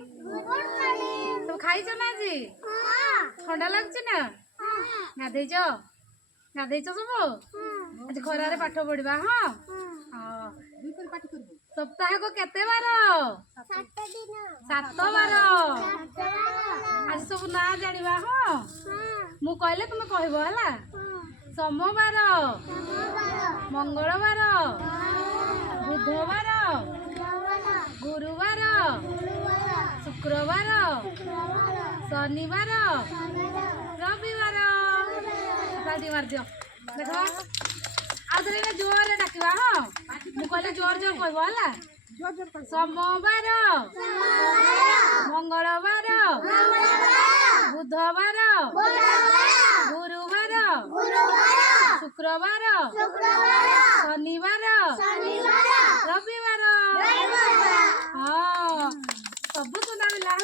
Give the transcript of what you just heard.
Morning. तुम खाई ना आज ठंडा लगुच ना गाधेच गाधेच सब आज खरारे पाठ पढ़ा हाँ सप्ताह को केते बार 7 बार आज सब ना जानिबा हाँ मु कहले तुम कहबो हला सोमवार मंगलवार बुधवार गुरुवार शुक्रवार शनिवार रविवार ताली मार दियो देखो आउथरे जोर डाकिबा हाँ मु कहले जोर जोर कहबो हला सोमवार मंगलवार बुधवार गुरुवार शुक्रवार शनिवार रविवार हाँ सब सुना मिला